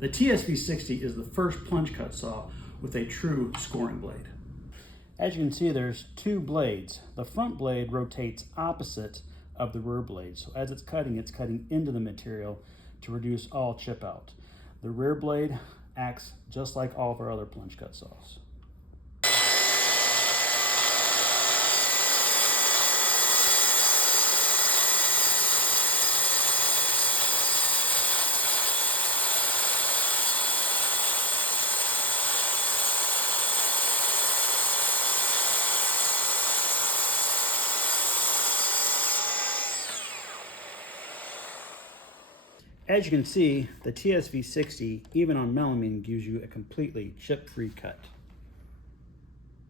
The TSV 60 is the first plunge cut saw with a true scoring blade. As you can see, there's two blades. The front blade rotates opposite of the rear blade. So as it's cutting into the material to reduce all chip out. The rear blade acts just like all of our other plunge cut saws. As you can see, the TSV 60, even on melamine, gives you a completely chip-free cut.